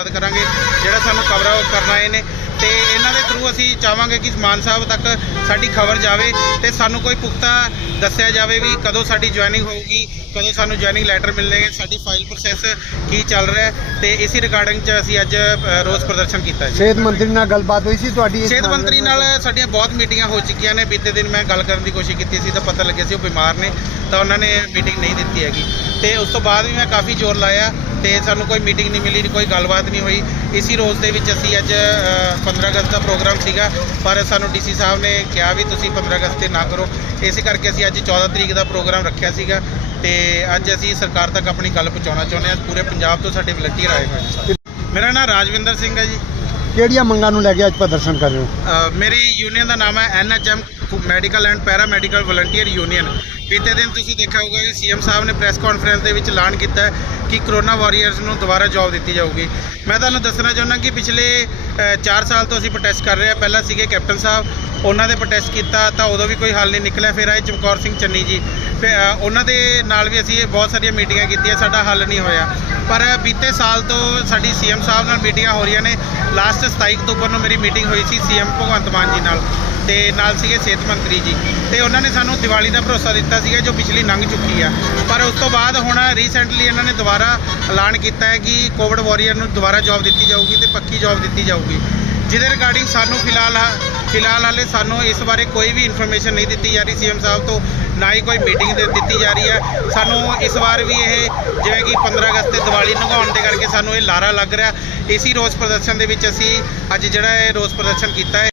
ਬਾਤ ਕਰਾਂਗੇ। ਜਿਹੜਾ ਸਾਨੂੰ ਕਵਰ ਕਰਨਾ ਆਏ ਨੇ। ਤੇ ਇਹਨਾਂ ਦੇ ਥਰੂ ਅਸੀਂ ਚਾਹਾਂਗੇ ਕਿ ਮਾਨ ਸਾਹਿਬ ਤੱਕ ਸਾਡੀ ਖਬਰ ਜਾਵੇ ਤੇ ਸਾਨੂੰ ਕੋਈ ਪੁਖਤਾ ਦੱਸਿਆ ਜਾਵੇ ਵੀ ਕਦੋਂ ਸਾਡੀ ਜੁਆਇਨਿੰਗ ਹੋਊਗੀ ਕਦੋਂ ਸਾਨੂੰ ਜੁਆਇਨਿੰਗ ਲੈਟਰ ਮਿਲਣਗੇ ਸਾਡੀ ਫਾਈਲ ਪ੍ਰੋਸੈਸ ਕੀ ਚੱਲ ਰਿਹਾ ਹੈ ਤੇ ਇਸੇ ਰਿਗਾਰਡਿੰਗ ਚ ਅਸੀਂ ਅੱਜ ਰੋਸ ਪ੍ਰਦਰਸ਼ਨ ਕੀਤਾ ਹੈ ਸਿਹਤ ਮੰਤਰੀ ਨਾਲ ਗੱਲਬਾਤ ਹੋਈ ਸੀ ਤੁਹਾਡੀ ਇਸ ਸਿਹਤ ਮੰਤਰੀ ਨਾਲ? ਸਾਡੀਆਂ ਬਹੁਤ ਮੀਟਿੰਗਾਂ ਹੋ ਚੁੱਕੀਆਂ ਨੇ। ਬੀਤੇ ਦਿਨ ਮੈਂ ਗੱਲ ਕਰਨ ਦੀ ਕੋਸ਼ਿਸ਼ ਕੀਤੀ ਸੀ ਤਾਂ ਪਤਾ ਲੱਗਿਆ ਸੀ ਉਹ ਬਿਮਾਰ ਨੇ ਤਾਂ ਉਹਨਾਂ ਨੇ ਮੀਟਿੰਗ ਨਹੀਂ ਦਿੱਤੀ ਹੈਗੀ। ਤੇ ਉਸ ਤੋਂ ਬਾਅਦ ਵੀ ਮੈਂ ਕਾਫੀ ਜ਼ੋਰ ਲਾਇਆ ਤੇ ਸਾਨੂੰ ਕੋਈ ਮੀਟਿੰਗ ਨਹੀਂ ਮਿਲੀ ਕੋਈ ਗੱਲਬਾਤ ਨਹੀਂ ਹੋਈ। ਇਸੀ ਰੋਜ਼ ਦੇ ਵਿੱਚ ਅਸੀਂ ਅੱਜ ਅ, 15 ਅਗਸਤ ਦਾ ਪ੍ਰੋਗਰਾਮ ਸੀਗਾ ਪਰ ਸਾਨੂੰ ਡੀਸੀ ਸਾਹਿਬ ਨੇ ਕਿਹਾ ਵੀ ਤੁਸੀਂ 15 ਅਗਸਤ ਤੇ ਨਾ ਕਰੋ। ਇਸੇ ਕਰਕੇ ਅਸੀਂ ਅੱਜ 14 ਤਰੀਕ ਦਾ ਪ੍ਰੋਗਰਾਮ ਰੱਖਿਆ ਸੀਗਾ ਤੇ ਅੱਜ ਅਸੀਂ ਸਰਕਾਰ ਤੱਕ ਆਪਣੀ ਗੱਲ ਪਹੁੰਚਾਉਣਾ ਚਾਹੁੰਦੇ ਹਾਂ। ਪੂਰੇ ਪੰਜਾਬ ਤੋਂ ਸਾਡੇ ਵਲੰਟੀਅਰ ਆਏ ਹੋਏ ਨੇ। ਮੇਰਾ ਨਾਮ ਰਾਜਵਿੰਦਰ ਸਿੰਘ ਹੈ ਜੀ। ਕਿਹੜੀਆਂ ਮੰਗਾਂ ਨੂੰ ਲੈ ਕੇ ਅੱਜ ਪ੍ਰਦਰਸ਼ਨ ਕਰ ਰਹੇ ਹੋ? ਮੇਰੀ ਯੂਨੀਅਨ ਦਾ ਨਾਮ ਹੈ NHM medical and paramedical volunteer union. ਬੀਤੇ ਦਿਨ ਤੁਸੀਂ ਦੇਖਿਆ ਹੋਊਗਾ ਕਿ ਸੀਐਮ ਸਾਹਿਬ ਨੇ ਪ੍ਰੈਸ ਕਾਨਫਰੰਸ ਦੇ ਵਿੱਚ ਐਲਾਨ ਕੀਤਾ ਕਿ ਕਰੋਨਾ ਵਾਰੀਅਰਸ ਨੂੰ ਦੁਬਾਰਾ ਜੌਬ ਦਿੱਤੀ ਜਾਊਗੀ। ਮੈਂ ਤੁਹਾਨੂੰ ਦੱਸਣਾ ਚਾਹੁੰਦਾ ਕਿ ਪਿਛਲੇ 4 ਸਾਲ ਤੋਂ ਅਸੀਂ ਪ੍ਰੋਟੈਸਟ ਕਰ ਰਹੇ ਹਾਂ। ਪਹਿਲਾਂ ਸੀਗੇ ਕੈਪਟਨ ਸਾਹਿਬ, ਉਹਨਾਂ ਦੇ ਪ੍ਰੋਟੈਸਟ ਕੀਤਾ ਤਾਂ ਉਦੋਂ ਵੀ ਕੋਈ ਹੱਲ ਨਹੀਂ ਨਿਕਲਿਆ, ਫਿਰ ਆਏ ਚਮਕੌਰ ਸਿੰਘ ਚੰਨੀ ਜੀ। ਫਿਰ ਉਹਨਾਂ ਦੇ ਨਾਲ ਵੀ ਅਸੀਂ ਬਹੁਤ ਸਾਰੀਆਂ ਮੀਟਿੰਗਾਂ ਕੀਤੀਆਂ, ਸਾਡਾ ਹੱਲ ਨਹੀਂ ਹੋਇਆ। ਪਰ ਬੀਤੇ ਸਾਲ ਤੋਂ ਸਾਡੀ ਸੀਐਮ ਸਾਹਿਬ ਨਾਲ ਮੀਟਿੰਗਾਂ ਹੋ ਰਹੀਆਂ ਨੇ। ਲਾਸਟ 27 ਅਕਤੂਬਰ ਨੂੰ ਮੇਰੀ ਮੀਟਿੰਗ ਹੋਈ ਸੀ ਸੀਐਮ ਭਗਵੰਤ ਮਾਨ ਜੀ ਨਾਲ। ਤੇ ਨਾਲ ਸੀਗੇ ਸਿਹਤ ਮੰਤਰੀ ਜੀ। ਤੇ ਉਹਨਾਂ ਨੇ ਸਾਨੂੰ ਦੀਵਾਲੀ ਦਾ ਭਰੋਸਾ ਦਿੱਤਾ ਸੀਗਾ ਜੋ ਪਿਛਲੀ ਲੰਘ ਚੁੱਕੀ ਆ। ਪਰ ਉਸ ਤੋਂ ਬਾਅਦ ਹੁਣ ਰੀਸੈਂਟਲੀ ਇਹਨਾਂ ਨੇ ਦੁਬਾਰਾ ਐਲਾਨ ਕੀਤਾ ਹੈ ਕਿ ਕੋਵਿਡ ਵਾਰੀਅਰ ਨੂੰ ਦੁਬਾਰਾ ਜੌਬ ਦਿੱਤੀ ਜਾਊਗੀ ਤੇ ਪੱਕੀ ਜੌਬ ਦਿੱਤੀ ਜਾਊਗੀ। ਜਿਹਦੇ ਰਿਗਾਰਡਿੰਗ ਸਾਨੂੰ ਫਿਲਹਾਲ ਫਿਲਹਾਲ ਹਾਲੇ ਸਾਨੂੰ ਇਸ ਬਾਰੇ ਕੋਈ ਵੀ ਇਨਫੋਰਮੇਸ਼ਨ ਨਹੀਂ ਦਿੱਤੀ ਜਾ ਰਹੀ ਸੀਐਮ ਸਾਹਿਬ ਤੋਂ ਨਾ ਹੀ ਕੋਈ ਮੀਟਿੰਗ ਦੇ, ਦਿੱਤੀ ਜਾ ਰਹੀ ਹੈ। ਸਾਨੂੰ ਇਸ ਵਾਰ ਵੀ ਇਹ ਜਿਵੇਂ ਕਿ 15 ਅਗਸਤ ਤੇ ਦੀਵਾਲੀ ਲੰਘਾਉਣ ਦੇ ਕਰਕੇ ਸਾਨੂੰ ਇਹ ਲਾਰਾ ਲੱਗ ਰਿਹਾ। ਇਸੀ ਰੋਸ ਪ੍ਰਦਰਸ਼ਨ ਦੇ ਵਿੱਚ ਅਸੀਂ ਅੱਜ ਜਿਹੜਾ ਇਹ ਰੋਸ ਪ੍ਰਦਰਸ਼ਨ ਕੀਤਾ ਹੈ